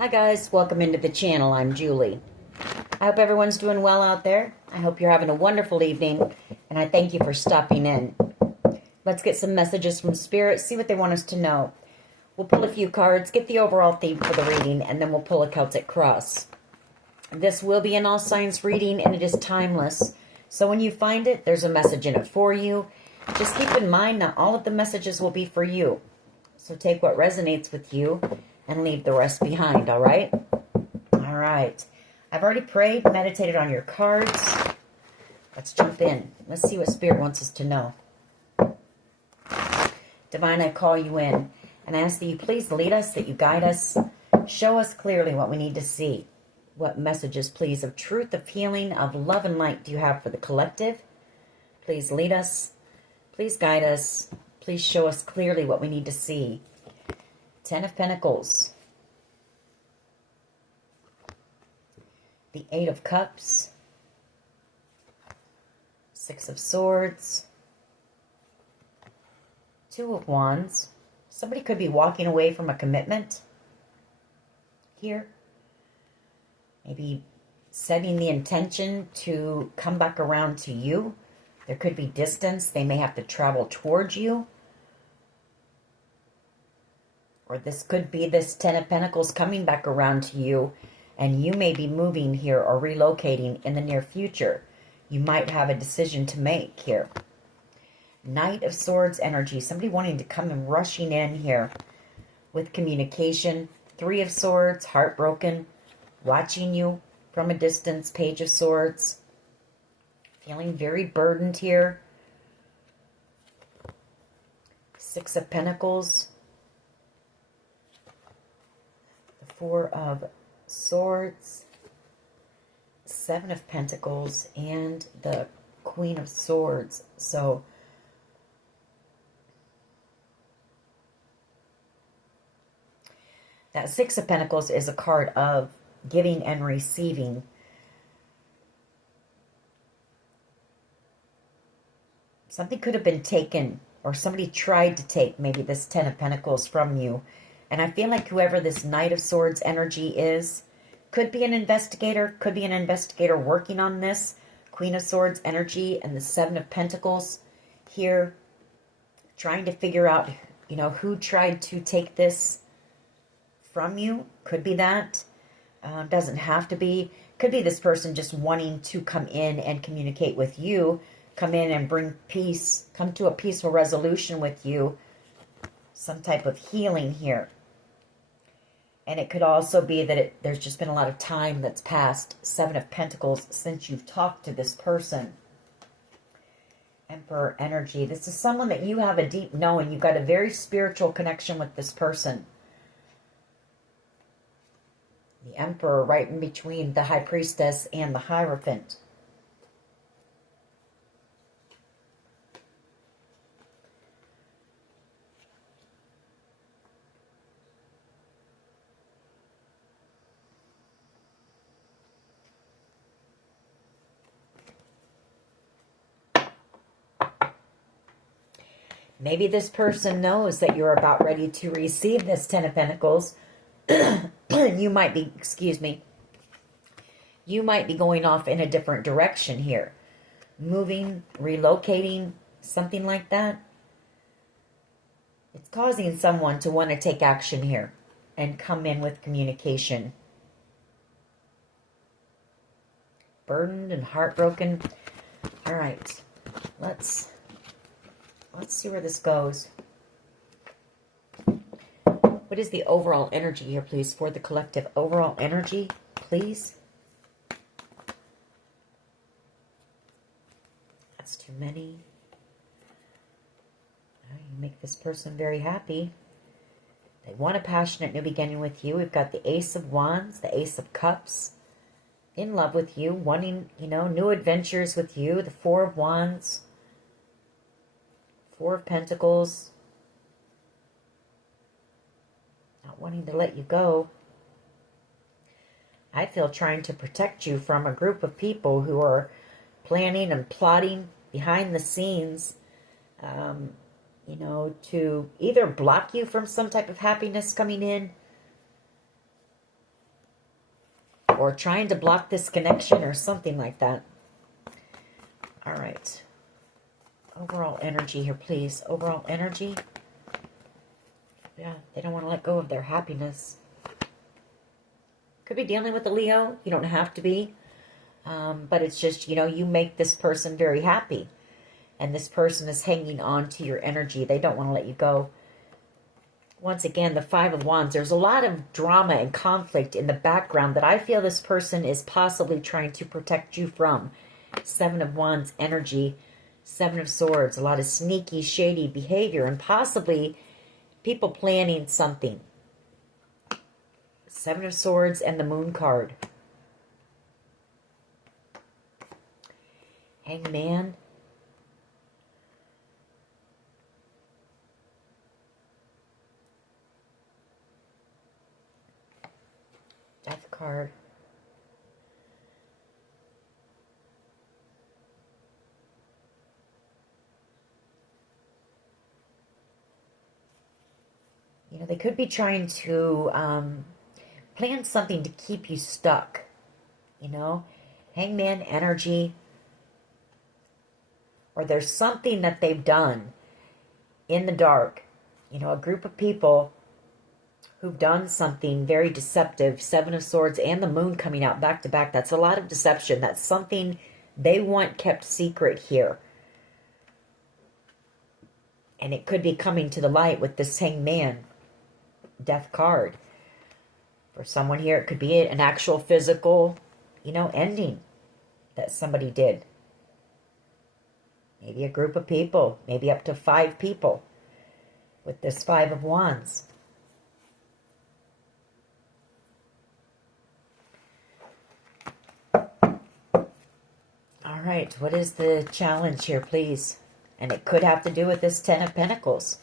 Hi guys, welcome into the channel. I'm Julie. I hope everyone's doing well out there. I hope you're having a wonderful evening, and I thank you for stopping in. Let's get some messages from Spirit, see what they want us to know. We'll pull a few cards, get the overall theme for the reading, and then we'll pull a Celtic cross. This will be an all signs reading, and it is timeless. So when you find it, there's a message in it for you. Just keep in mind, not all of the messages will be for you. So take what resonates with you and leave the rest behind, all right? All right. I've already prayed, meditated on your cards. Let's jump in. Let's see what Spirit wants us to know. Divine, I call you in and I ask that you please lead us, that you guide us. Show us clearly what we need to see. What messages, please, of truth, of healing, of love and light do you have for the collective? Please lead us. Please guide us. Please show us clearly what we need to see. Ten of Pentacles. The Eight of Cups. Six of Swords. Two of Wands. Somebody could be walking away from a commitment here. Maybe setting the intention to come back around to you. There could be distance. They may have to travel towards you. Or this could be this Ten of Pentacles coming back around to you, and you may be moving here or relocating in the near future. You might have a decision to make here. Knight of Swords energy. Somebody wanting to come and rushing in here with communication. Three of Swords, heartbroken, watching you from a distance. Page of Swords. Feeling very burdened here. Six of Pentacles. The Four of Swords. Seven of Pentacles. And the Queen of Swords. So that Six of Pentacles is a card of giving and receiving. Something could have been taken, or somebody tried to take maybe this Ten of Pentacles from you. And I feel like whoever this Knight of Swords energy is, could be an investigator, working on this. Queen of Swords energy and the Seven of Pentacles here, trying to figure out, who tried to take this from you. Could be that. Doesn't have to be. Could be this person just wanting to come in and communicate with you. Come in and bring peace. Come to a peaceful resolution with you. Some type of healing here. And it could also be that there's just been a lot of time that's passed. Seven of Pentacles since you've talked to this person. Emperor energy. This is someone that you have a deep knowing. You've got a very spiritual connection with this person. The Emperor right in between the High Priestess and the Hierophant. Maybe this person knows that you're about ready to receive this Ten of Pentacles. You might be, you might be going off in a different direction here. Moving, relocating, something like that. It's causing someone to want to take action here and come in with communication. Burdened and heartbroken. All right, let's see where this goes. What is the overall energy here, please, for the collective? Overall energy, please. That's too many. You make this person very happy. They want a passionate new beginning with you. We've got the Ace of Wands, the Ace of Cups. In love with you, wanting, new adventures with you. The Four of Wands. Four of Pentacles. Not wanting to let you go. I feel trying to protect you from a group of people who are planning and plotting behind the scenes, to either block you from some type of happiness coming in, or trying to block this connection or something like that. All right. Overall energy here, please. Overall energy. Yeah, they don't want to let go of their happiness. Could be dealing with a Leo. You don't have to be. But it's just, you know, you make this person very happy. And this person is hanging on to your energy. They don't want to let you go. Once again, the Five of Wands. There's a lot of drama and conflict in the background that I feel this person is possibly trying to protect you from. Seven of Wands energy. Seven of Swords. A lot of sneaky, shady behavior. And possibly people planning something. Seven of Swords and the Moon card. Hangman. Death card. You know, they could be trying to plan something to keep you stuck. You know, Hangman energy. Or there's something that they've done in the dark. You know, a group of people who've done something very deceptive. Seven of Swords and the Moon coming out back to back. That's a lot of deception. That's something they want kept secret here. And it could be coming to the light with this Hangman Death card. For someone here, it could be an actual physical, you know, ending that somebody did. Maybe a group of people, maybe up to 5 people with this Five of Wands. All right, what is the challenge here, please? And it could have to do with this Ten of Pentacles.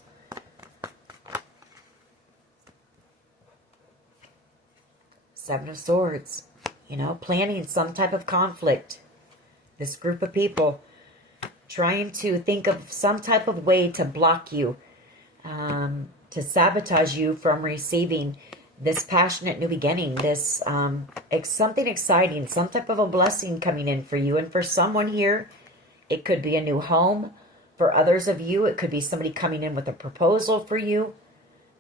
Seven of Swords. You know, planning some type of conflict. This group of people trying to think of some type of way to block you, to sabotage you from receiving this passionate new beginning, this something exciting, some type of a blessing coming in for you. And for someone here, it could be a new home. For others of you, it could be somebody coming in with a proposal for you.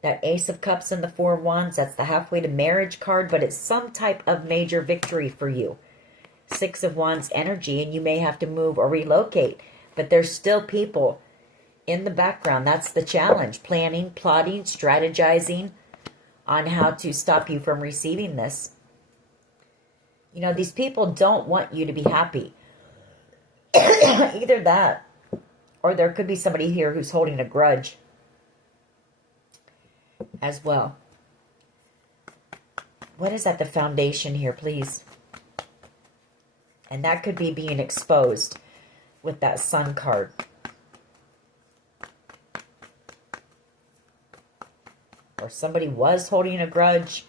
That Ace of Cups and the Four of Wands, that's the halfway to marriage card, but it's some type of major victory for you. Six of Wands energy, and you may have to move or relocate. But there's still people in the background. That's the challenge. Planning, plotting, strategizing on how to stop you from receiving this. You know, these people don't want you to be happy. Either that, or there could be somebody here who's holding a grudge as well. What is at the foundation here, please? And that could be being exposed with that Sun card. Or somebody was holding a grudge.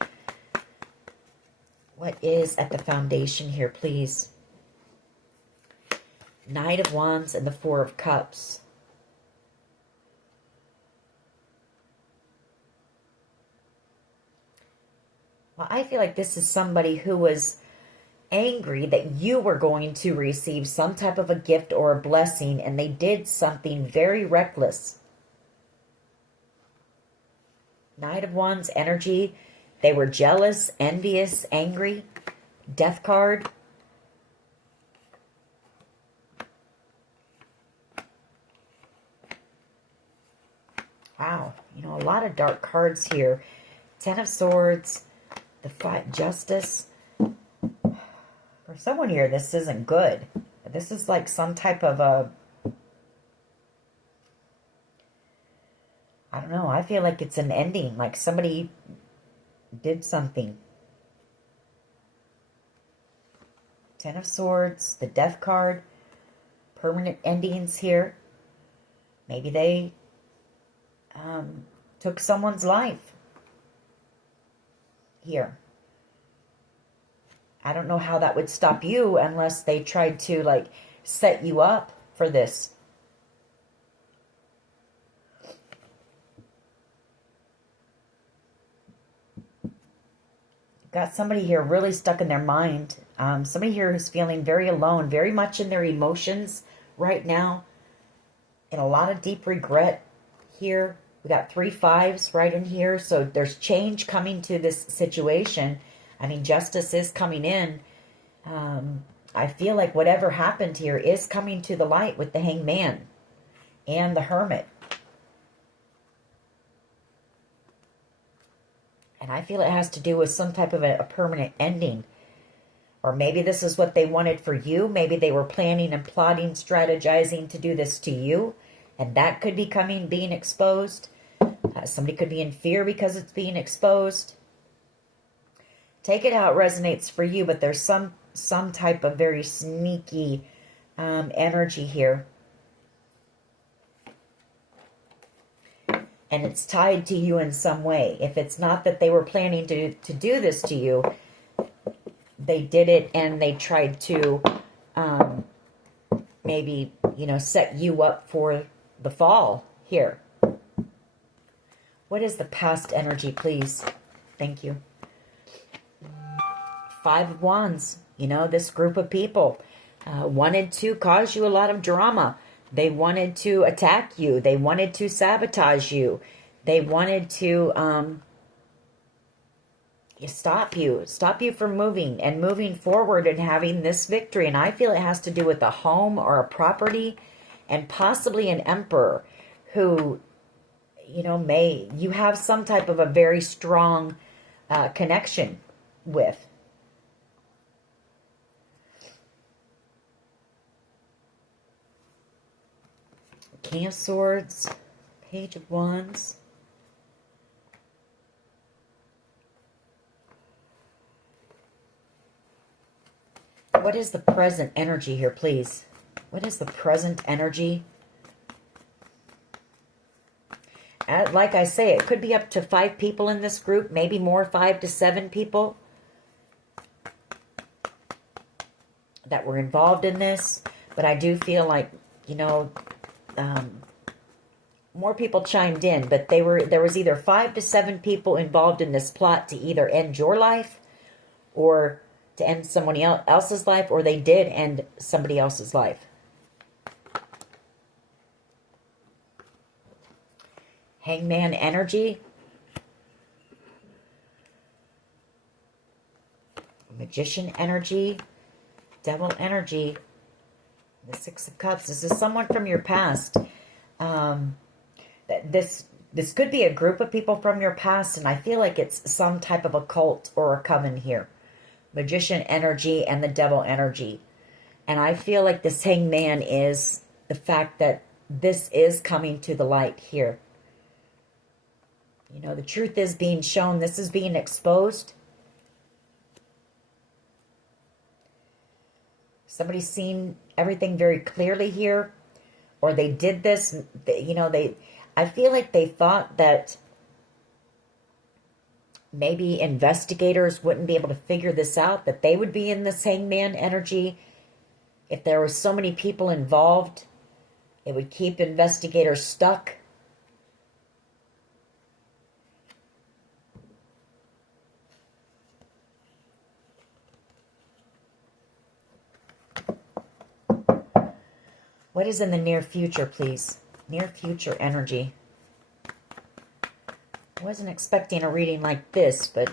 What is at the foundation here, please? Knight of Wands and the Four of Cups. Well, I feel like this is somebody who was angry that you were going to receive some type of a gift or a blessing, and they did something very reckless. Knight of Wands energy. They were jealous, envious, angry. Death card. Wow, you know, a lot of dark cards here. Ten of Swords, the Five, Justice. For someone here, this isn't good. This is like some type of a, I don't know, I feel like it's an ending, like somebody did something. Ten of Swords, the Death card, permanent endings here. Maybe they took someone's life here. I don't know how that would stop you unless they tried to, like, set you up for this. Got somebody here really stuck in their mind. Somebody here who's feeling very alone, very much in their emotions right now, and a lot of deep regret here. We got 3 5s right in here, so there's change coming to this situation. I mean, justice is coming in. I feel like whatever happened here is coming to the light with the Hangman and the Hermit. And I feel it has to do with some type of a permanent ending. Or maybe this is what they wanted for you. Maybe they were planning and plotting, strategizing to do this to you. And that could be being exposed. Somebody could be in fear because it's being exposed. Take it how it resonates for you, but there's some type of very sneaky energy here. And it's tied to you in some way. If it's not that they were planning to do this to you, they did it and they tried to maybe, set you up for the fall here. What is the past energy, please? Thank you. 5 of Wands. This group of people wanted to cause you a lot of drama. They wanted to attack you. They wanted to sabotage you. They wanted to stop you from moving and moving forward and having this victory. And I feel it has to do with a home or a property and possibly an emperor who, you have some type of a very strong connection with. King of Swords, Page of Wands. What is the present energy here, please? What is the present energy? Like I say, it could be up to 5 people in this group, maybe more, 5 to 7 people that were involved in this. But I do feel like, more people chimed in, but there was either 5 to 7 people involved in this plot to either end your life or to end somebody else's life, or they did end somebody else's life. Hangman energy. Magician energy. Devil energy. The 6 of Cups. This is someone from your past. This could be a group of people from your past, and I feel like it's some type of a cult or a coven here. Magician energy and the devil energy. And I feel like this Hangman is the fact that this is coming to the light here. The truth is being shown. This is being exposed. Somebody's seen everything very clearly here. Or they did this, I feel like they thought that maybe investigators wouldn't be able to figure this out, that they would be in this Hangman energy. If there were so many people involved, it would keep investigators stuck. What is in the near future, please? Near future energy. I wasn't expecting a reading like this, but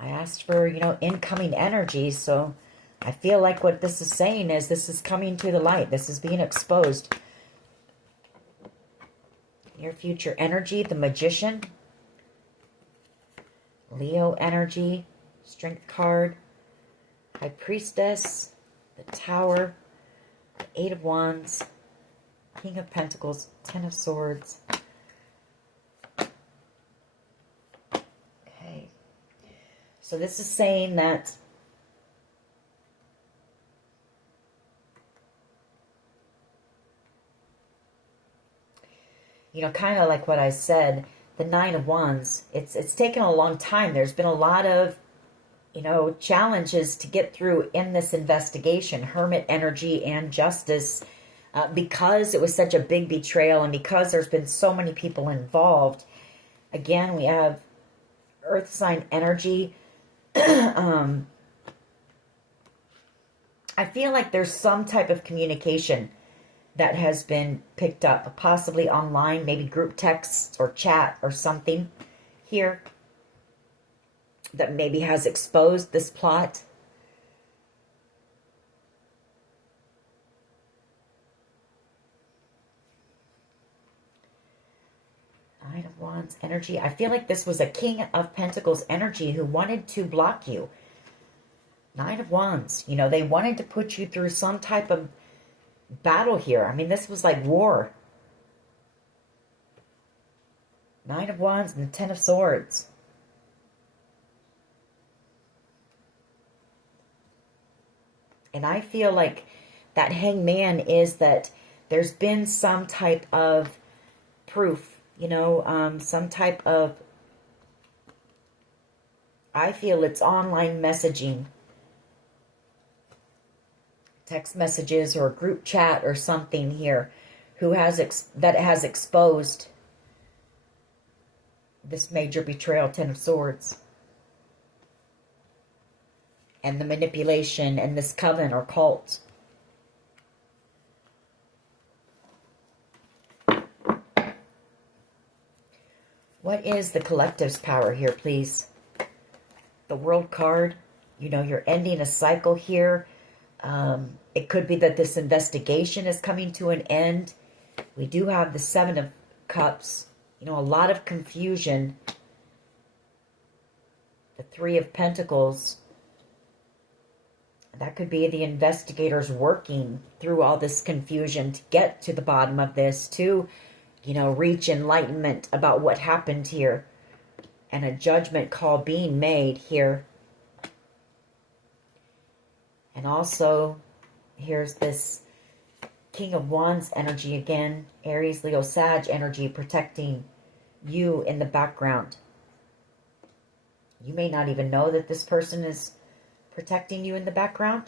I asked for, incoming energy, so I feel like what this is saying is this is coming to the light. This is being exposed. Near future energy, the Magician. Leo energy, Strength card. High Priestess, the Tower. 8 of Wands, King of Pentacles, 10 of Swords. Okay. So this is saying that kind of like what I said, the 9 of Wands, it's taken a long time. There's been a lot of challenges to get through in this investigation, Hermit energy and justice, because it was such a big betrayal and because there's been so many people involved. Again, we have Earth sign energy. um, I feel like there's some type of communication that has been picked up, possibly online, maybe group texts or chat or something here that maybe has exposed this plot. Nine of Wands energy. I feel like this was a King of Pentacles energy who wanted to block you. Nine of Wands. You know, they wanted to put you through some type of battle here. I mean, this was like war. Nine of Wands and 10 of Swords. And I feel like that Hangman is that there's been some type of proof, you know, some type of, I feel it's online messaging, text messages or group chat or something here who has that has exposed this major betrayal, 10 of Swords. And the manipulation and this coven or cult. What is the collective's power here, please? The World card. You know, you're ending a cycle here. It could be that this investigation is coming to an end. We do have the Seven of Cups. You know, a lot of confusion. The Three of Pentacles. That could be the investigators working through all this confusion to get to the bottom of this, to, you know, reach enlightenment about what happened here. And a judgment call being made here. And also, here's this King of Wands energy again. Aries, Leo, Sag energy protecting you in the background. You may not even know that this person is protecting you in the background.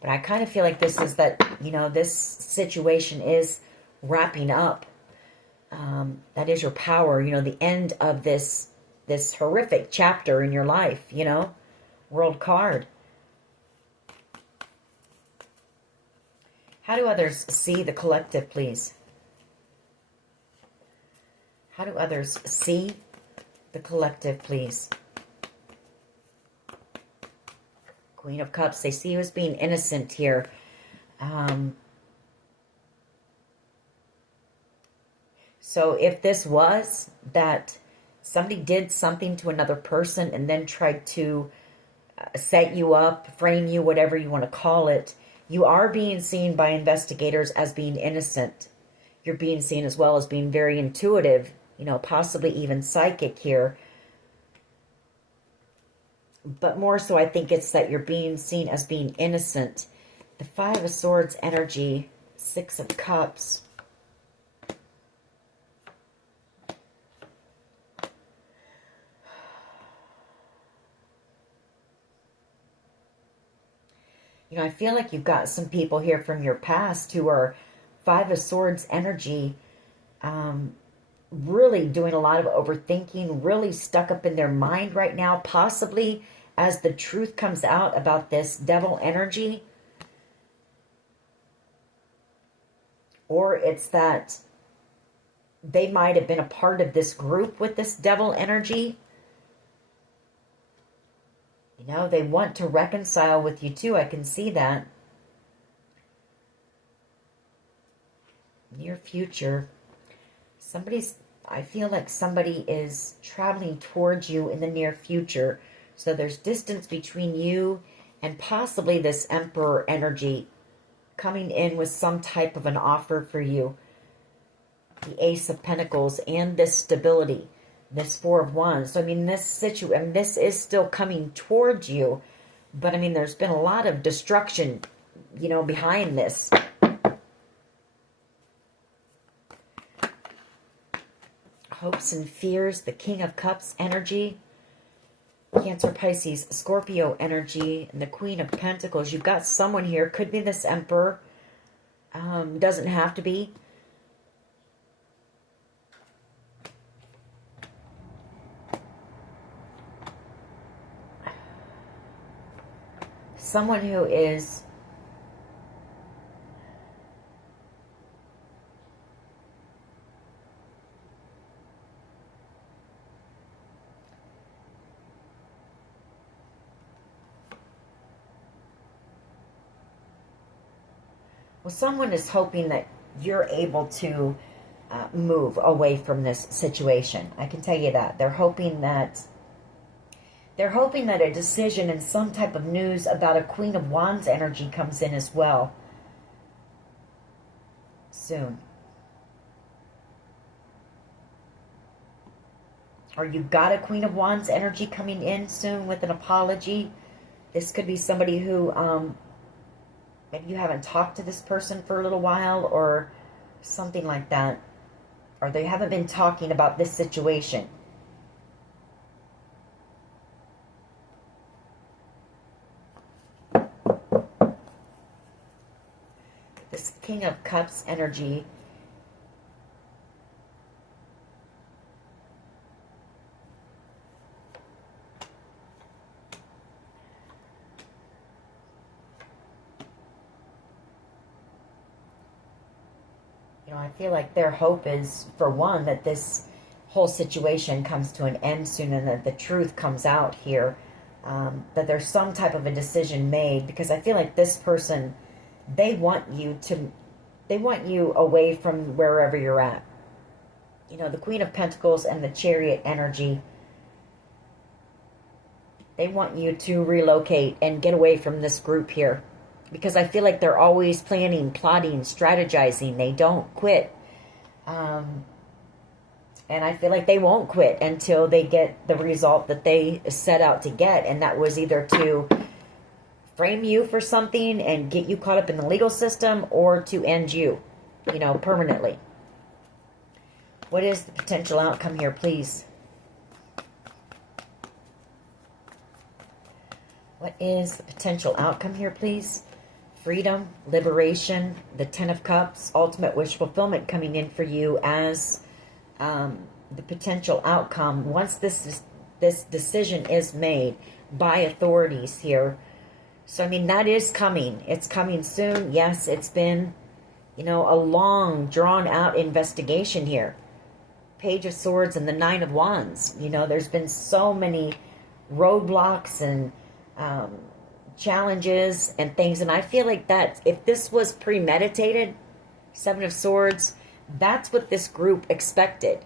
But I kind of feel like this is that, you know, this situation is wrapping up. That is your power, you know, the end of this horrific chapter in your life, you know. World card. How do others see the collective, please? How do others see the collective, please? Queen of Cups, they see you as being innocent here. So if this was that somebody did something to another person and then tried to set you up, frame you, whatever you want to call it, you are being seen by investigators as being innocent. You're being seen as well as being very intuitive, you know, possibly even psychic here. But more so, I think it's that you're being seen as being innocent. The Five of Swords energy, Six of Cups. You know, I feel like you've got some people here from your past who are Five of Swords energy, really doing a lot of overthinking, really stuck up in their mind right now, possibly as the truth comes out about this devil energy. Or it's that they might have been a part of this group with this devil energy. You know, they want to reconcile with you too. I can see that. Near future. I feel like somebody is traveling towards you in the near future. So there's distance between you and possibly this Emperor energy coming in with some type of an offer for you. The Ace of Pentacles and this stability. This Four of Wands. So, I mean, this is still coming towards you. But, I mean, there's been a lot of destruction, you know, behind this. Hopes and fears. The King of Cups energy. Cancer, Pisces, Scorpio energy. And the Queen of Pentacles. You've got someone here. Could be this Emperor. Doesn't have to be. someone who is someone is hoping that you're able to move away from this situation. I can tell you that. They're hoping that a decision and some type of news about a Queen of Wands energy comes in as well soon. Or you got a Queen of Wands energy coming in soon with an apology. This could be somebody who maybe you haven't talked to this person for a little while or something like that. Or they haven't been talking about this situation. This King of Cups energy. I feel like their hope is, for one, that this whole situation comes to an end soon and that the truth comes out here. That there's some type of a decision made, because I feel like this person, they want you away from wherever you're at. The Queen of Pentacles and the Chariot energy, they want you to relocate and get away from this group here. Because I feel like they're always planning, plotting, strategizing. They don't quit. And I feel like they won't quit until they get the result that they set out to get. And that was either to frame you for something and get you caught up in the legal system, or to end you, permanently. What is the potential outcome here, please? What is the potential outcome here, please? Freedom, liberation, the Ten of Cups, ultimate wish fulfillment coming in for you as the potential outcome. Once this decision is made by authorities here. So, that is coming. It's coming soon. Yes, it's been, a long, drawn-out investigation here. Page of Swords and the Nine of Wands. There's been so many roadblocks and challenges and things, and I feel like that if this was premeditated, Seven of Swords, that's what this group expected.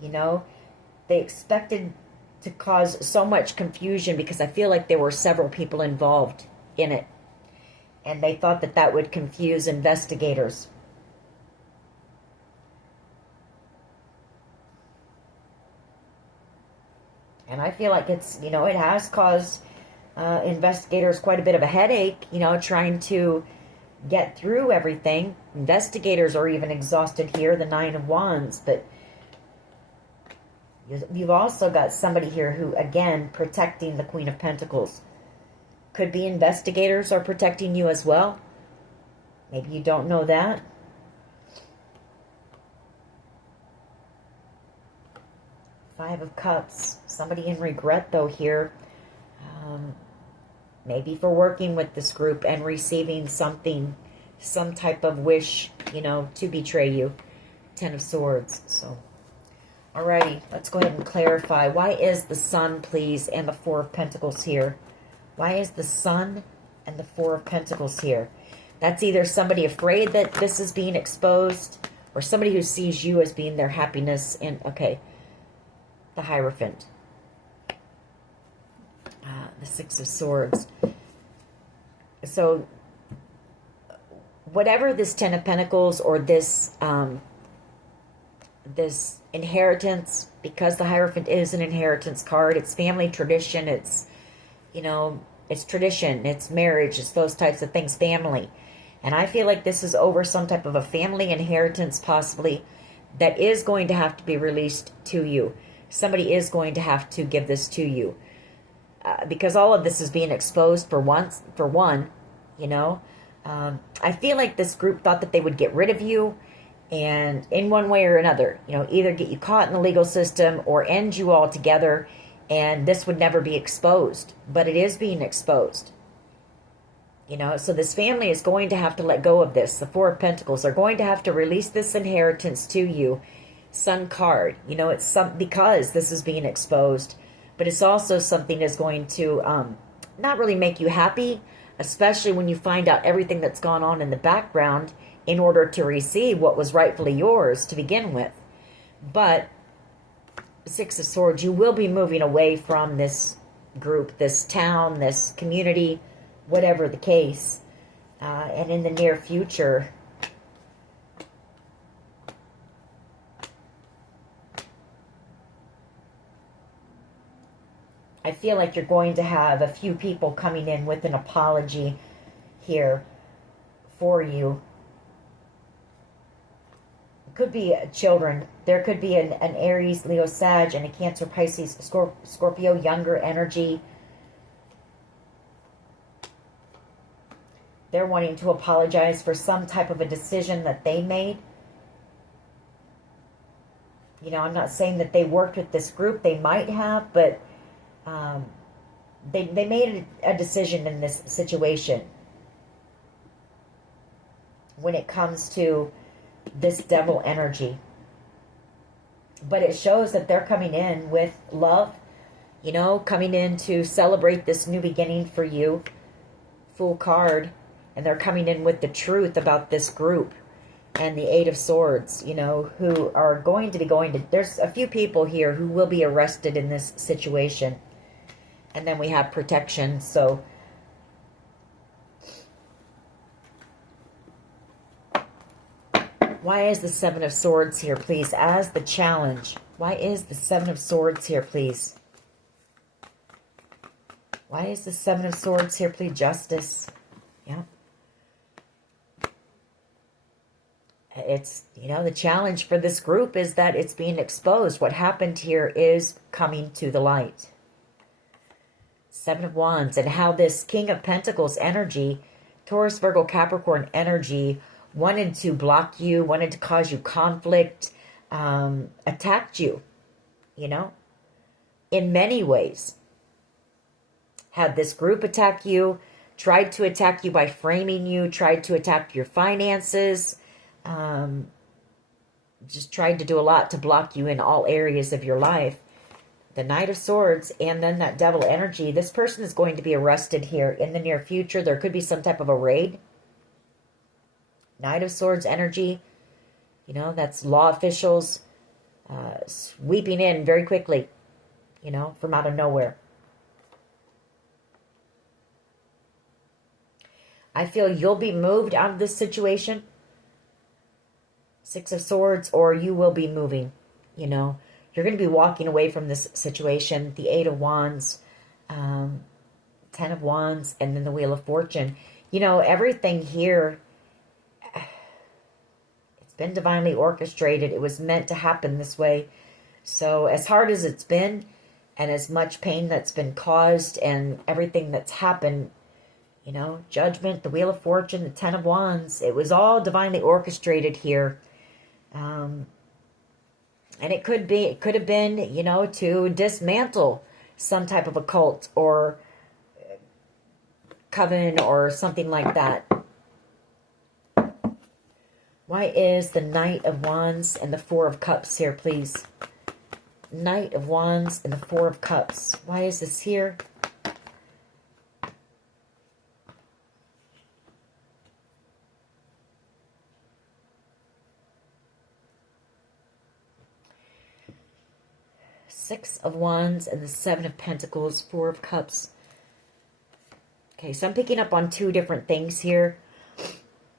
They expected to cause so much confusion, because I feel like there were several people involved in it, and they thought that that would confuse investigators. And I feel like it's, it has caused investigators quite a bit of a headache, trying to get through everything. Investigators are even exhausted here, the Nine of Wands. But you've also got somebody here who, again, protecting the Queen of Pentacles. Could be investigators are protecting you as well. Maybe you don't know that. Five of Cups. Somebody in regret, though, here. Maybe for working with this group and receiving something, some type of wish, to betray you. Ten of Swords. So, alrighty, let's go ahead and clarify. Why is the Sun, please, and the Four of Pentacles here? Why is the Sun and the Four of Pentacles here? That's either somebody afraid that this is being exposed, or somebody who sees you as being their happiness. And, okay, the Hierophant. The Six of Swords. So, whatever this Ten of Pentacles or this this inheritance, because the Hierophant is an inheritance card, it's family tradition, it's, it's tradition, it's marriage, it's those types of things, family. And I feel like this is over some type of a family inheritance, possibly, that is going to have to be released to you. Somebody is going to have to give this to you. Because all of this is being exposed for one. I feel like this group thought that they would get rid of you, and in one way or another, either get you caught in the legal system or end you altogether, and this would never be exposed. But it is being exposed. You know, so this family is going to have to let go of this. The Four of Pentacles are going to have to release this inheritance to you. Sun card. You know, it's some because this is being exposed, but it's also something that's going to not really make you happy, especially when you find out everything that's gone on in the background in order to receive what was rightfully yours to begin with. But Six of Swords, you will be moving away from this group, this town, this community, whatever the case, and in the near future, I feel like you're going to have a few people coming in with an apology here for you. It could be children. There could be an Aries, Leo, Sag, and a Cancer, Pisces, Scorpio, younger energy. They're wanting to apologize for some type of a decision that they made. You know, I'm not saying that they worked with this group. They might have, but they made a decision in this situation. When it comes to this devil energy. But it shows that they're coming in with love. You know, coming in to celebrate this new beginning for you. Fool card. And they're coming in with the truth about this group. And the Eight of Swords, you know, who are going to be there's a few people here who will be arrested in this situation. And then we have protection, so. Why is the Seven of Swords here, please? As the challenge. Why is the Seven of Swords here, please? Why is the Seven of Swords here, please? Justice. Yeah. It's, you know, the challenge for this group is that it's being exposed. What happened here is coming to the light. Seven of Wands, and how this King of Pentacles energy, Taurus, Virgo, Capricorn energy, wanted to block you, wanted to cause you conflict, attacked you, you know, in many ways. Had this group attack you, tried to attack you by framing you, tried to attack your finances, just tried to do a lot to block you in all areas of your life. The Knight of Swords, and then that devil energy. This person is going to be arrested here in the near future. There could be some type of a raid. Knight of Swords energy. You know, that's law officials sweeping in very quickly, you know, from out of nowhere. I feel you'll be moved out of this situation. Six of Swords, or you will be moving, you know. You're going to be walking away from this situation. The Eight of Wands, Ten of Wands, and then the Wheel of Fortune. You know, everything here, it's been divinely orchestrated. It was meant to happen this way. So as hard as it's been, and as much pain that's been caused, and everything that's happened, you know, Judgment, the Wheel of Fortune, the Ten of Wands, it was all divinely orchestrated here. And it could have been, you know, to dismantle some type of a cult or coven or something like that. Why is the Knight of Wands and the Four of Cups here, please? Knight of Wands and the Four of Cups. Why is this here? Six of Wands and the Seven of Pentacles, Four of Cups. Okay, so I'm picking up on two different things here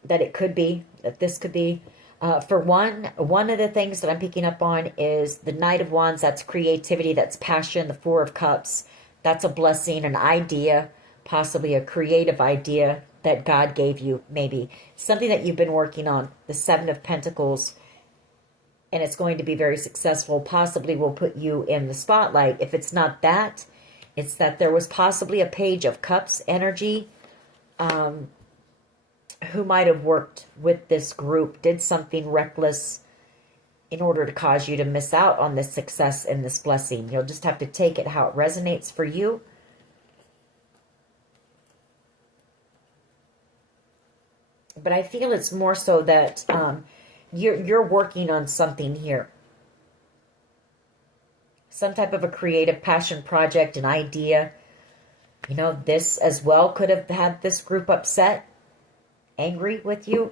that it could be, that this could be. For one of the things that I'm picking up on is the Knight of Wands. That's creativity, that's passion. The Four of Cups, that's a blessing, an idea, possibly a creative idea that God gave you, maybe. Something that you've been working on. The Seven of Pentacles, and it's going to be very successful, possibly will put you in the spotlight. If it's not that, it's that there was possibly a Page of Cups energy who might have worked with this group, did something reckless in order to cause you to miss out on this success and this blessing. You'll just have to take it how it resonates for you. But I feel it's more so that you're working on something here. Some type of a creative passion project, an idea. You know, this as well could have had this group upset, angry with you.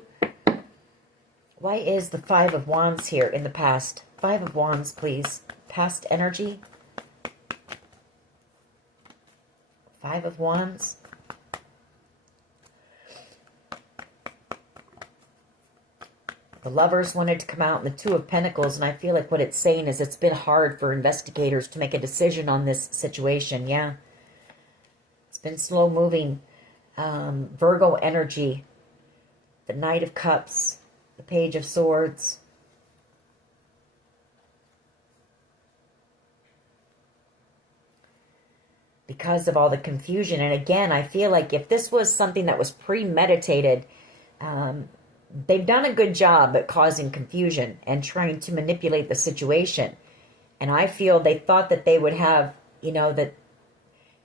Why is the Five of Wands here in the past? Five of Wands, please. Past energy. Five of Wands. The Lovers wanted to come out, and the Two of Pentacles, and I feel like what it's saying is it's been hard for investigators to make a decision on this situation, yeah. It's been slow moving. Virgo energy. The Knight of Cups. The Page of Swords. Because of all the confusion. And again, I feel like if this was something that was premeditated, they've done a good job at causing confusion and trying to manipulate the situation. And I feel they thought that they would have, you know, that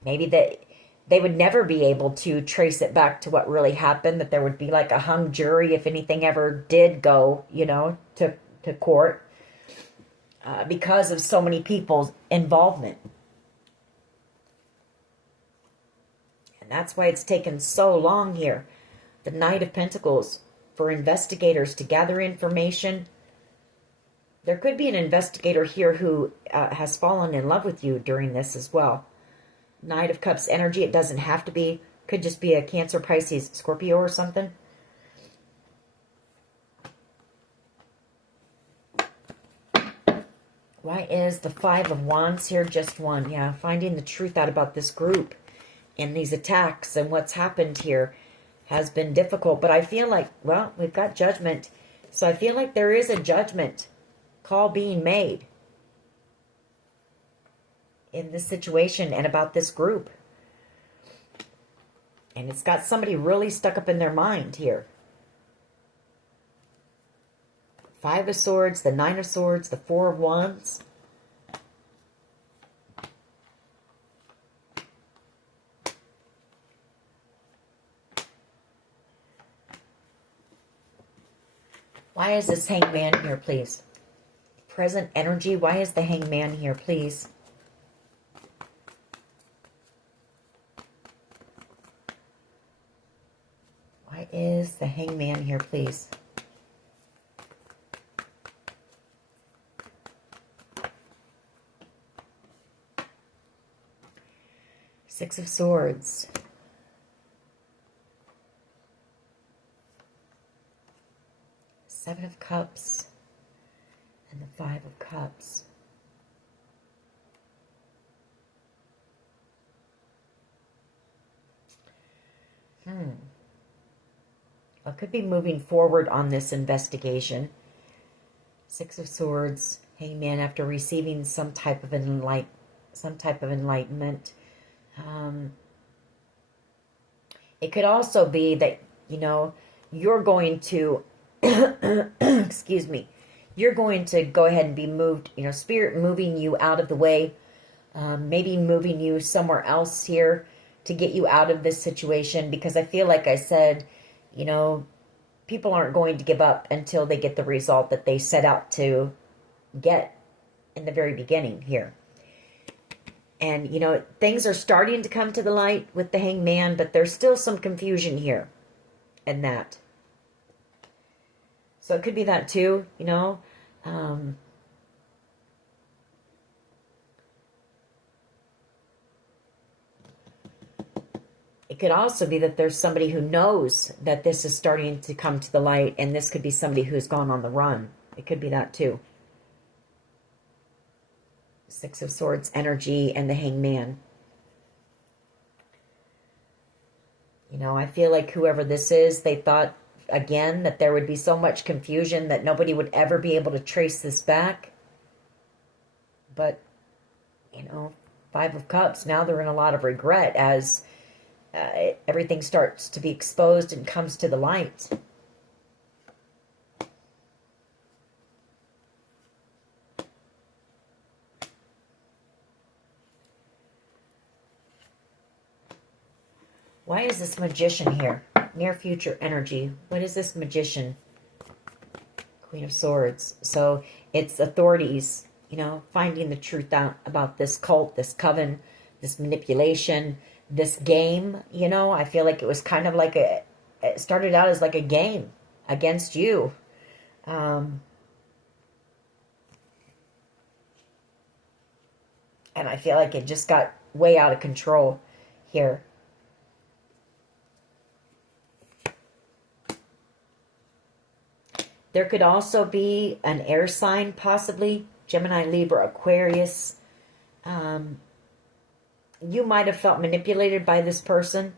maybe that they would never be able to trace it back to what really happened, that there would be like a hung jury if anything ever did go, you know, to court because of so many people's involvement. And that's why it's taken so long here. The Knight of Pentacles, for investigators to gather information. There could be an investigator here who has fallen in love with you during this as well. Knight of Cups energy, it doesn't have to be, could just be a Cancer, Pisces, Scorpio or something. Why is the Five of Wands here? Just one, yeah. Finding the truth out about this group and these attacks and what's happened here has been difficult. But I feel like, well, we've got Judgment. So I feel like there is a judgment call being made in this situation and about this group. And it's got somebody really stuck up in their mind here. Five of Swords, the Nine of Swords, the Four of Wands. Why is this Hangman here, please? Present energy. Why is the Hangman here, please? Why is the Hangman here, please? Six of Swords. Seven of Cups. And the Five of Cups. Well, could be moving forward on this investigation. Six of Swords, Hangman, after receiving some type of enlightenment. It could also be that, you know, you're going to, excuse me, you're going to go ahead and be moved, you know, Spirit moving you out of the way, maybe moving you somewhere else here to get you out of this situation, because I feel like I said, you know, people aren't going to give up until they get the result that they set out to get in the very beginning here. And, you know, things are starting to come to the light with the Hangman, but there's still some confusion here in that. So it could be that too, you know. It could also be that there's somebody who knows that this is starting to come to the light, and this could be somebody who's gone on the run. It could be that too. Six of Swords energy and the Hangman. You know, I feel like whoever this is, they thought, again, that there would be so much confusion that nobody would ever be able to trace this back. But, you know, Five of Cups, now they're in a lot of regret as everything starts to be exposed and comes to the light. Why is this Magician here? near future energy. What is this Magician? Queen of Swords. So it's authorities, you know, finding the truth out about this cult, this coven, this manipulation, this game. You know, I feel like it was kind of like it started out as like a game against you. And I feel like it just got way out of control here. There could also be an air sign, possibly. Gemini, Libra, Aquarius. You might have felt manipulated by this person.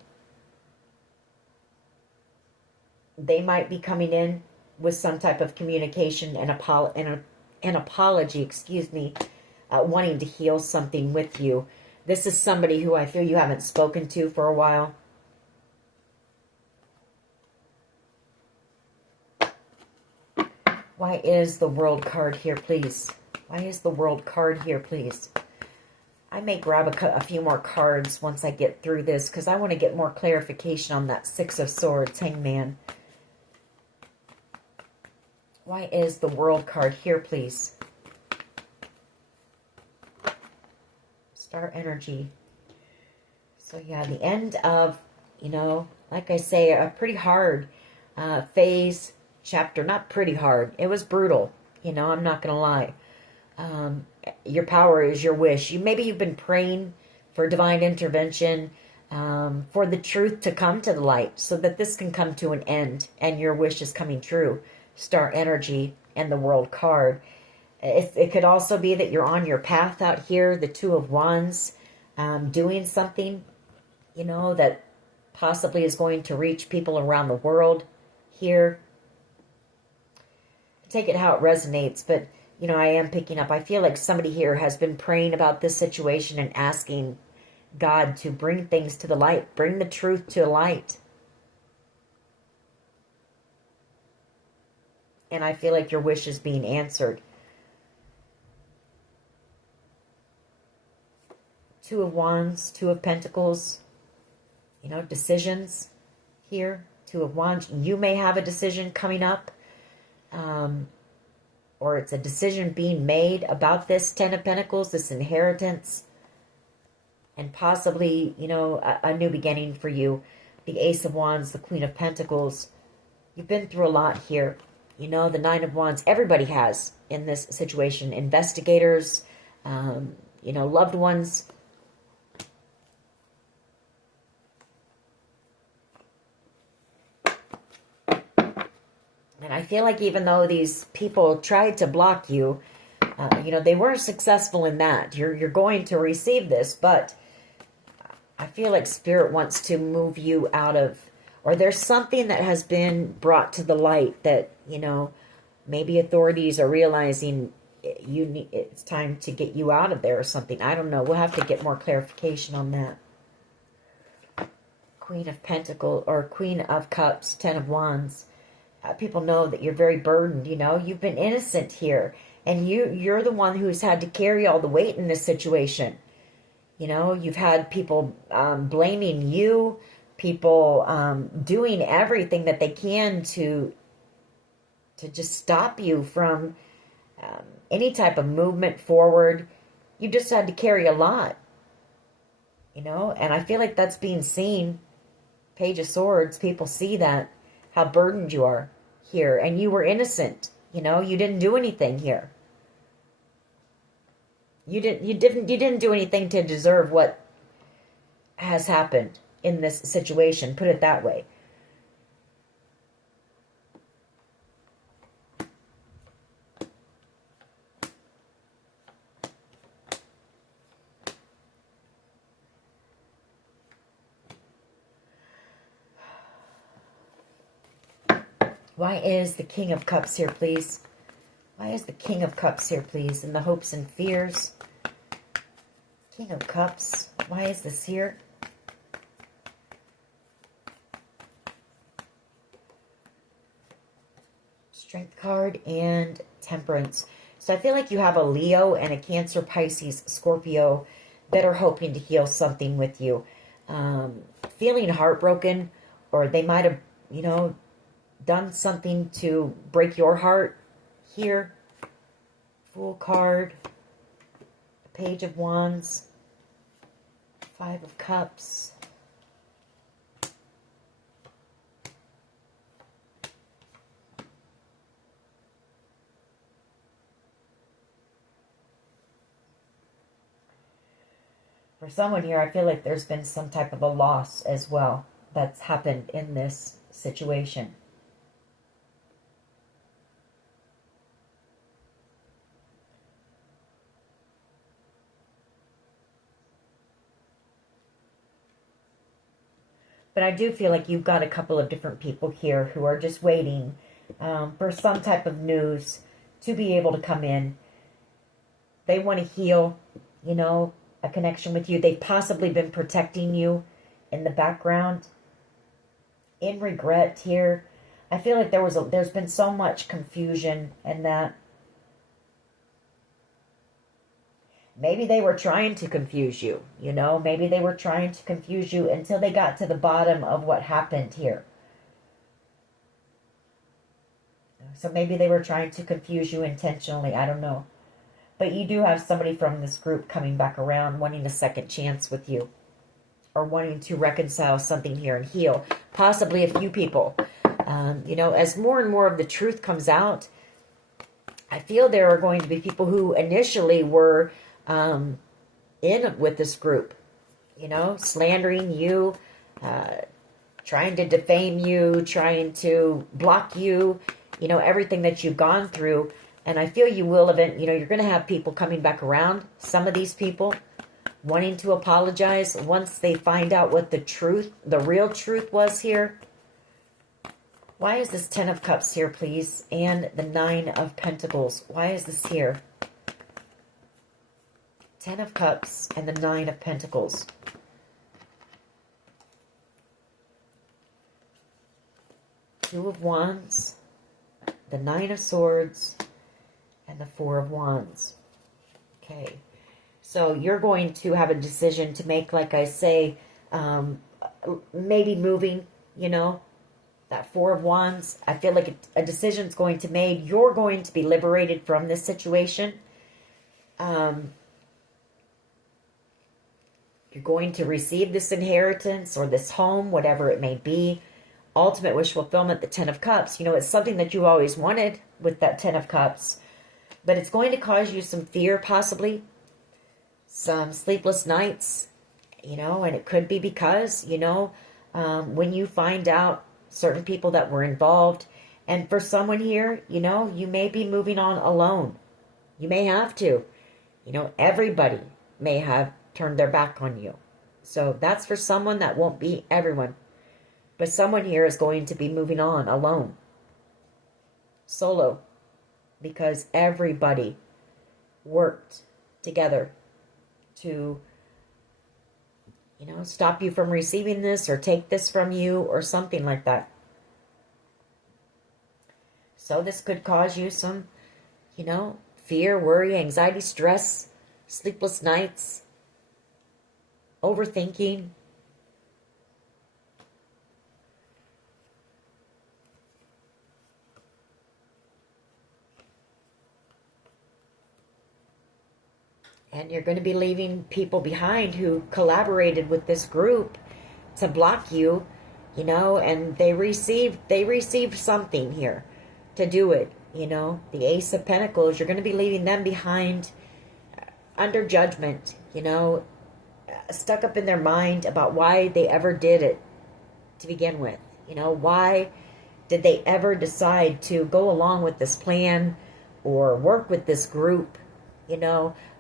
They might be coming in with some type of communication and an apology, excuse me, wanting to heal something with you. This is somebody who I feel you haven't spoken to for a while. Why is the World card here, please? Why is the World card here, please? I may grab a few more cards once I get through this because I want to get more clarification on that Six of Swords, Hangman. Why is the World card here, please? Star energy. So yeah, the end of, you know, like I say, a pretty hard phase, chapter. Not pretty hard. It was brutal. You know, I'm not going to lie. Your power is your wish. Maybe you've been praying for divine intervention, for the truth to come to the light so that this can come to an end and your wish is coming true. Star energy and the World card. It could also be that you're on your path out here, the Two of Wands, doing something, you know, that possibly is going to reach people around the world here. Take it how it resonates, but, you know, I am picking up. I feel like somebody here has been praying about this situation and asking God to bring things to the light, bring the truth to the light. And I feel like your wish is being answered. Two of Wands, Two of Pentacles, you know, decisions here. Two of Wands. You may have a decision coming up, or it's a decision being made about this Ten of Pentacles, this inheritance, and possibly, you know, a new beginning for you. The Ace of Wands, the Queen of Pentacles. You've been through a lot here. You know, the Nine of Wands, everybody has in this situation. Investigators, you know, loved ones. And I feel like even though these people tried to block you, you know, they weren't successful in that. You're going to receive this, but I feel like Spirit wants to move you out of, or there's something that has been brought to the light that, you know, maybe authorities are realizing it's time to get you out of there or something. I don't know. We'll have to get more clarification on that. Queen of Pentacles or Queen of Cups, Ten of Wands. People know that you're very burdened, you know. You've been innocent here. And you're the one who's had to carry all the weight in this situation. You know, you've had people blaming you, people doing everything that they can to just stop you from any type of movement forward. You just had to carry a lot, you know, and I feel like that's being seen. Page of Swords, people see that, how burdened you are here, and you were innocent, you know, you didn't do anything here. You didn't do anything to deserve what has happened in this situation, put it that way. Why is the King of Cups here, please? Why is the King of Cups here, please? And the hopes and fears. King of Cups. Why is this here? Strength card and Temperance. So I feel like you have a Leo and a Cancer, Pisces, Scorpio that are hoping to heal something with you. Feeling heartbroken, or they might have, done something to break your heart here. Fool card, Page of Wands, Five of Cups. For someone here, I feel like there's been some type of a loss as well that's happened in this situation. But I do feel like you've got a couple of different people here who are just waiting for some type of news to be able to come in. They want to heal, a connection with you. They've possibly been protecting you in the background. In regret here, I feel like there's been so much confusion and that maybe they were trying to confuse you, maybe they were trying to confuse you until they got to the bottom of what happened here. So maybe they were trying to confuse you intentionally, I don't know. But you do have somebody from this group coming back around, wanting a second chance with you. Or wanting to reconcile something here and heal. Possibly a few people. As more and more of the truth comes out, I feel there are going to be people who initially were in with this group. Slandering you, trying to defame you, trying to block you, everything that you've gone through. And I feel you will you're going to have people coming back around. Some of these people wanting to apologize once they find out what the real truth was here. Why is this Ten of Cups here, please? And the Nine of Pentacles. Why is this here? Ten of Cups and the Nine of Pentacles. Two of Wands. The Nine of Swords. And the Four of Wands. Okay. So you're going to have a decision to make, like I say, maybe moving, that Four of Wands. I feel like a decision's going to be made. You're going to be liberated from this situation. You're going to receive this inheritance or this home, whatever it may be. Ultimate wish fulfillment, the Ten of Cups. It's something that you always wanted with that Ten of Cups. But it's going to cause you some fear, possibly. Some sleepless nights, and it could be because, when you find out certain people that were involved. And for someone here, you may be moving on alone. You may have to. Everybody may have turned their back on you. So that's for someone. That won't be everyone. But someone here is going to be moving on alone. Solo. Because everybody worked together to, stop you from receiving this or take this from you or something like that. So this could cause you some, fear, worry, anxiety, stress, sleepless nights, overthinking. And you're going to be leaving people behind who collaborated with this group to block you, and they received something here to do it, The Ace of Pentacles, you're going to be leaving them behind under judgment, stuck up in their mind about why they ever did it to begin with. Why did they ever decide to go along with this plan or work with this group,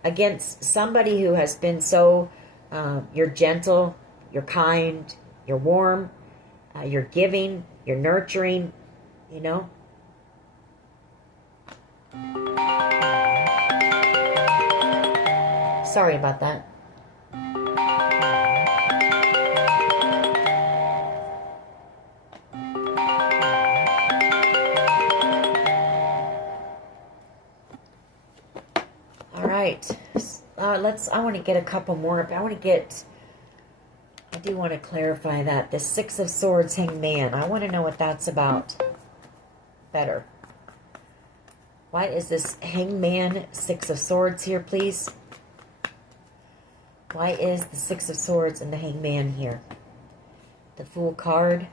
against somebody who has been so, you're gentle, you're kind, you're warm, you're giving, you're nurturing, Sorry about that. All right. I want to get a couple more. I want to get do want to clarify that. The Six of Swords, Hangman. I want to know what that's about better. Why is this Hangman, Six of Swords here, please? Why is the Six of Swords and the Hangman here? The Fool card.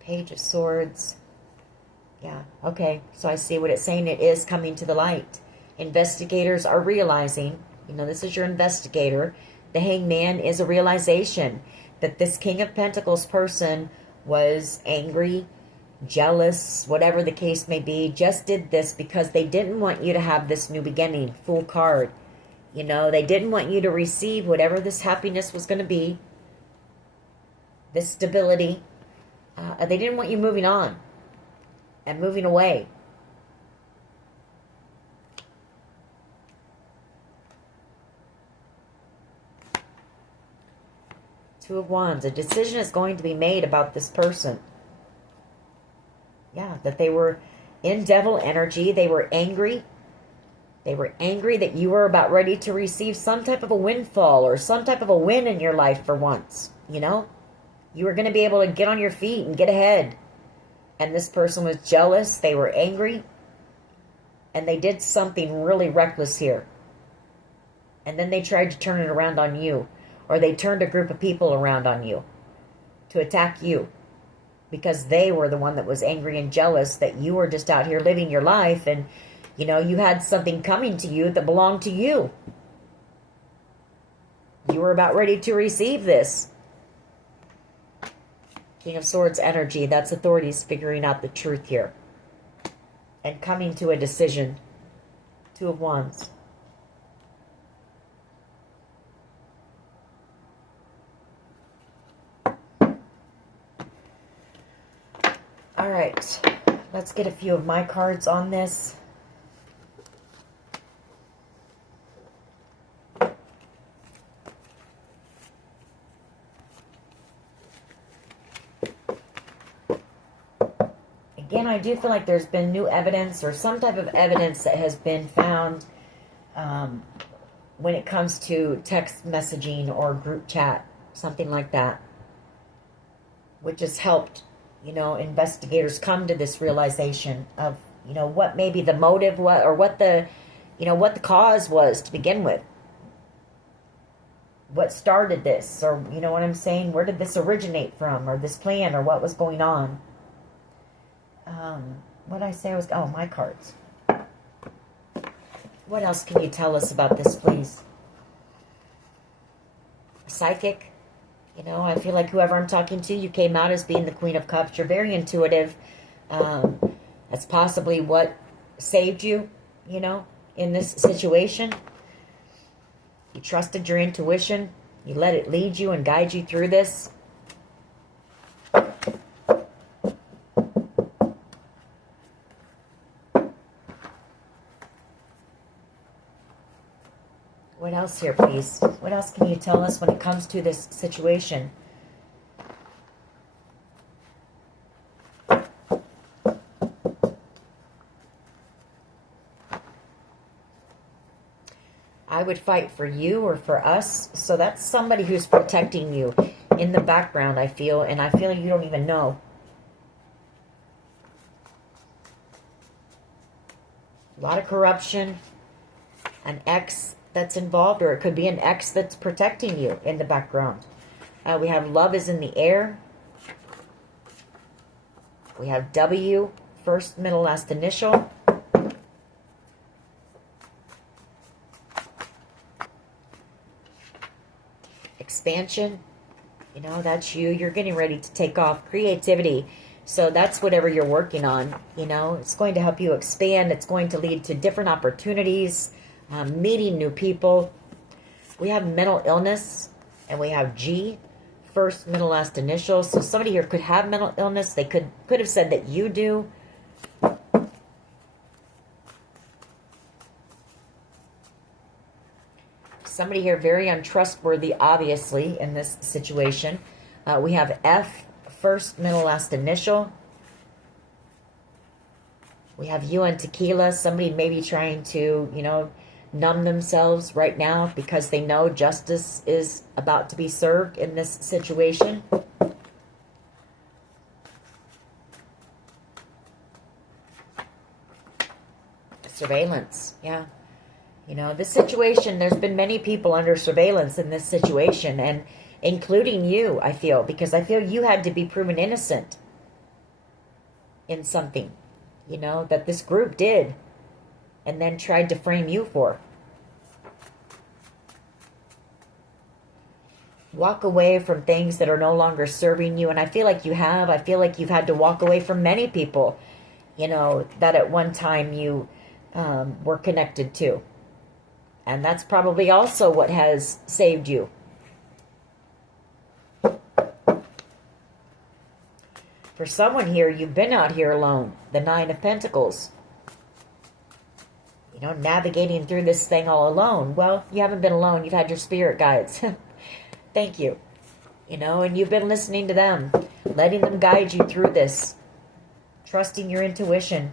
Page of Swords. Yeah, okay. So I see what it's saying. It is coming to the light. Investigators are realizing, you know, this is your investigator. The Hangman is a realization that this King of Pentacles person was angry, jealous, whatever the case may be, just did this because they didn't want you to have this new beginning. Fool card. You know, they didn't want you to receive whatever this happiness was going to be, this stability. They didn't want you moving on and moving away. Two of Wands. A decision is going to be made about this person. Yeah, that they were in devil energy. They were angry. They were angry that you were about ready to receive some type of a windfall or some type of a win in your life for once. You know? You were going to be able to get on your feet and get ahead. And this person was jealous. They were angry. And they did something really reckless here. And then they tried to turn it around on you. Or they turned a group of people around on you to attack you because they were the one that was angry and jealous that you were just out here living your life and, you know, you had something coming to you that belonged to you. You were about ready to receive this. King of Swords energy, that's authorities figuring out the truth here and coming to a decision. Two of Wands. All right, let's get a few of my cards on this. Again, I do feel like there's been new evidence or some type of evidence that has been found when it comes to text messaging or group chat, something like that, which has helped, you know, investigators come to this realization of, you know, what maybe the motive was or what the, you know, what the cause was to begin with. What started this, or, you know what I'm saying? Where did this originate from, or this plan, or what was going on? What did I say was, oh, my cards. What else can you tell us about this, please? Psychic. You know, I feel like whoever I'm talking to, you came out as being the Queen of Cups. You're very intuitive. That's possibly what saved you, you know, in this situation. You trusted your intuition. You let it lead you and guide you through this. What else here, please? What else can you tell us when it comes to this situation? I would fight for you or for us. So that's somebody who's protecting you in the background, I feel. And I feel you don't even know. A lot of corruption. An ex that's involved, or it could be an ex that's protecting you in the background. We have love is in the air. We have W, first, middle, last initial. Expansion. You know, that's you. You're getting ready to take off. Creativity. So that's whatever you're working on. You know, it's going to help you expand. It's going to lead to different opportunities. Meeting new people. We have mental illness, and we have G, first, middle, last initial. So somebody here could have mental illness. They could have said that you do. Somebody here very untrustworthy, obviously, in this situation. We have F, first, middle, last initial. We have you and tequila. Somebody maybe trying to, you know, numb themselves right now because they know justice is about to be served in this situation. Surveillance, yeah. You know, this situation, there's been many people under surveillance in this situation, and including you, I feel, because I feel you had to be proven innocent in something, you know, that this group did and then tried to frame you for. Walk away from things that are no longer serving you, and I feel like you have. I feel like you've had to walk away from many people, you know, that at one time you were connected to. And that's probably also what has saved you. For someone here, you've been out here alone. The Nine of Pentacles. You know, navigating through this thing all alone. Well, you haven't been alone. You've had your spirit guides. Thank you. You know, and you've been listening to them. Letting them guide you through this. Trusting your intuition.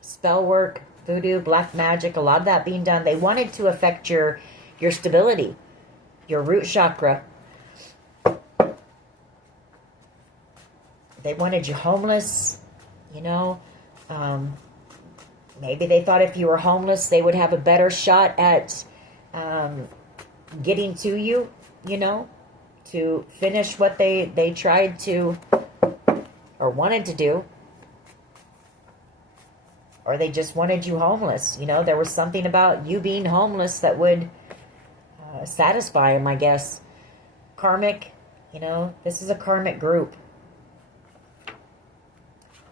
Spell work, voodoo, black magic, a lot of that being done. They wanted to affect your stability, your root chakra. They wanted you homeless, you know. Maybe they thought if you were homeless, they would have a better shot at getting to you, you know, to finish what they tried to or wanted to do. Or they just wanted you homeless. You know, there was something about you being homeless that would satisfy them, I guess. Karmic, you know, this is a karmic group.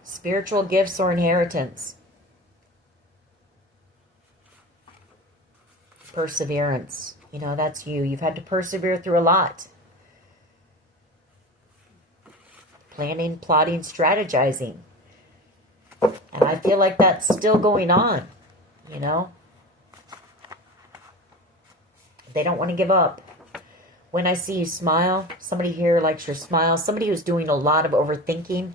Spiritual gifts or inheritance. Perseverance. You know, that's you. You've had to persevere through a lot. Planning, plotting, strategizing. And I feel like that's still going on, you know. They don't want to give up. When I see you smile, somebody here likes your smile. Somebody who's doing a lot of overthinking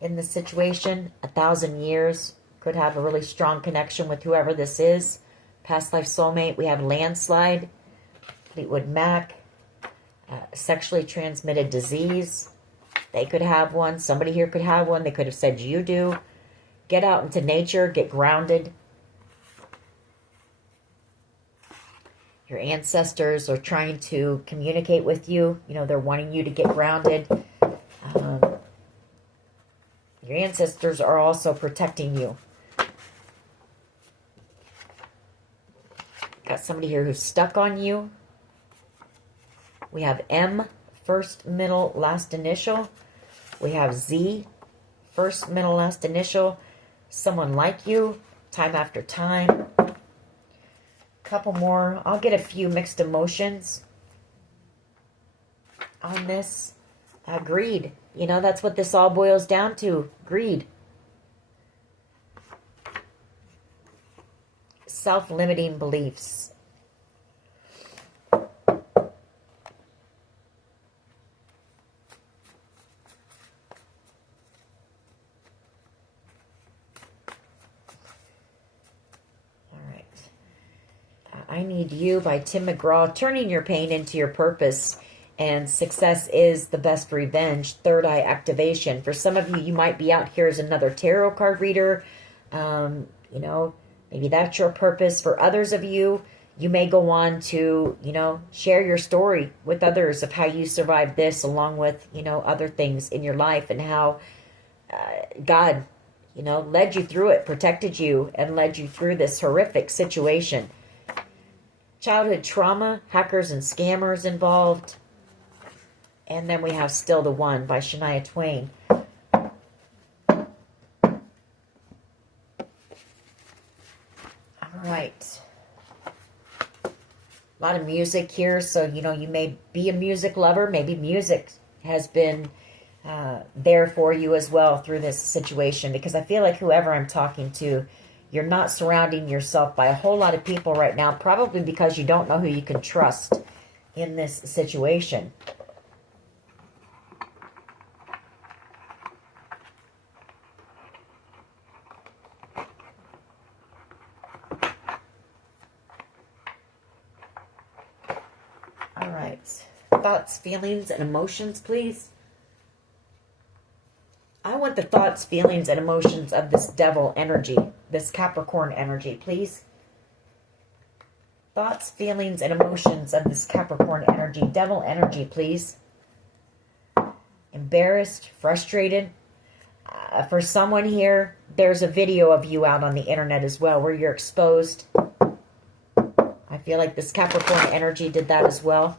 in this situation, 1,000 years, could have a really strong connection with whoever this is. Past life soulmate. We have landslide, Fleetwood Mac, sexually transmitted disease. They could have one. Somebody here could have one. They could have said you do. Get out into nature. Get grounded. Your ancestors are trying to communicate with you. You know, they're wanting you to get grounded. Your ancestors are also protecting you. Got somebody here who's stuck on you. We have M, first, middle, last initial. We have Z, first, middle, last initial. Someone like you, time after time. Couple more. I'll get a few mixed emotions on this. Greed. You know, that's what this all boils down to. Greed. Self-limiting beliefs. I Need You by Tim McGraw. Turning your pain into your purpose. And success is the best revenge. Third eye activation. For some of you, you might be out here as another tarot card reader. You know, maybe that's your purpose. For others of you, you may go on to, you know, share your story with others of how you survived this, along with, you know, other things in your life, and how God, you know, led you through it, protected you, and led you through this horrific situation. Childhood trauma, hackers and scammers involved. And then we have Still the One by Shania Twain. All right. A lot of music here. So, you know, you may be a music lover. Maybe music has been there for you as well through this situation. Because I feel like whoever I'm talking to, you're not surrounding yourself by a whole lot of people right now. Probably because you don't know who you can trust in this situation. right. Thoughts, feelings, and emotions, please. I want the thoughts, feelings, and emotions of this devil energy, this Capricorn energy, please. Thoughts, feelings, and emotions of this Capricorn energy, devil energy, please. Embarrassed, frustrated. For someone here, there's a video of you out on the internet as well where you're exposed. I feel like this Capricorn energy did that as well.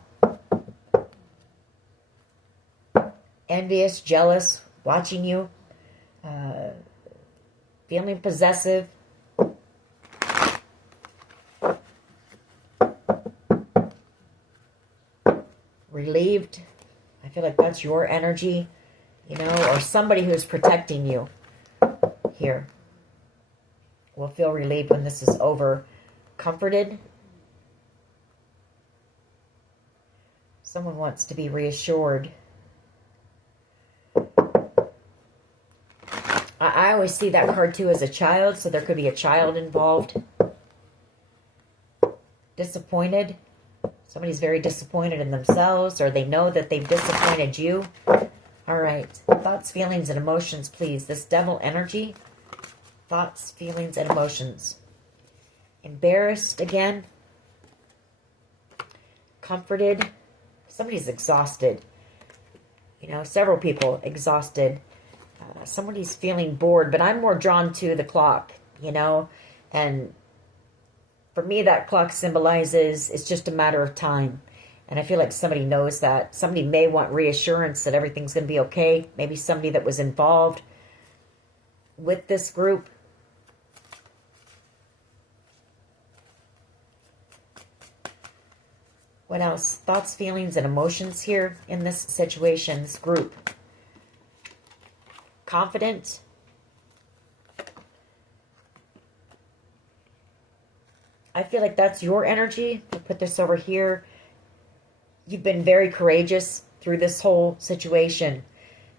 Envious, jealous, watching you. Feeling possessive. Relieved. I feel like that's your energy, you know, or somebody who's protecting you here will feel relieved when this is over. Comforted. Someone wants to be reassured. I always see that card too as a child, so there could be a child involved. Disappointed. Somebody's very disappointed in themselves, or they know that they've disappointed you. All right. Thoughts, feelings, and emotions, please. This devil energy. Thoughts, feelings, and emotions. Embarrassed again. Comforted. Somebody's exhausted. You know, several people exhausted. Somebody's feeling bored, but I'm more drawn to the clock, you know, and for me, that clock symbolizes it's just a matter of time. And I feel like somebody knows that. Somebody may want reassurance that everything's going to be okay. Maybe somebody that was involved with this group. What else? Thoughts, feelings, and emotions here in this situation, this group. Confident. I feel like that's your energy. I'll put this over here. You've been very courageous through this whole situation.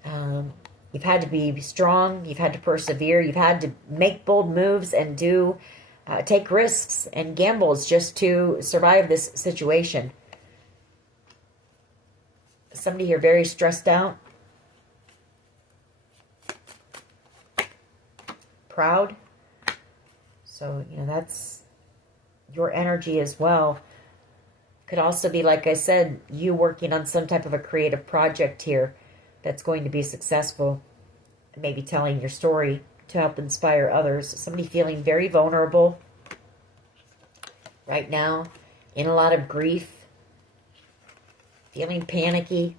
You've had to be strong. You've had to persevere. You've had to make bold moves and take risks and gambles just to survive this situation. Somebody here very stressed out. Proud. So, you know, that's your energy as well. Could also be, like I said, you working on some type of a creative project here that's going to be successful. Maybe telling your story to help inspire others. Somebody feeling very vulnerable right now, in a lot of grief, feeling panicky.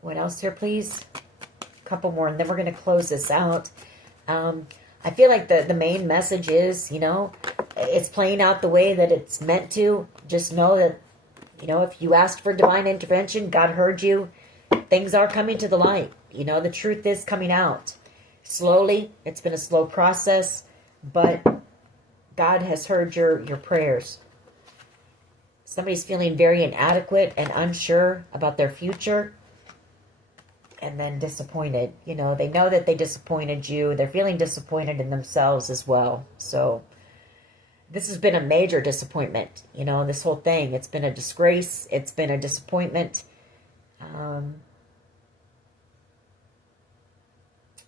What else here, please? A couple more, and then we're going to close this out. I feel like the main message is, you know, it's playing out the way that it's meant to. Just know that, you know, if you asked for divine intervention, God heard you. Things are coming to the light. You know, the truth is coming out. Slowly. It's been a slow process, but God has heard your prayers. Somebody's feeling very inadequate and unsure about their future. And then disappointed. You know, they know that they disappointed you. They're feeling disappointed in themselves as well. So this has been a major disappointment. You know, this whole thing. It's been a disgrace. It's been a disappointment.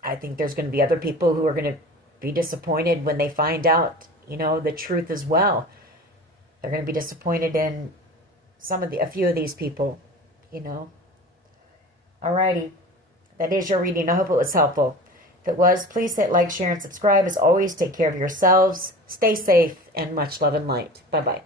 I think there's going to be other people who are going to be disappointed when they find out, you know, the truth as well. They're going to be disappointed in a few of these people, you know. Alrighty. That is your reading. I hope it was helpful. If it was, please hit like, share, and subscribe. As always, take care of yourselves. Stay safe, and much love and light. Bye-bye.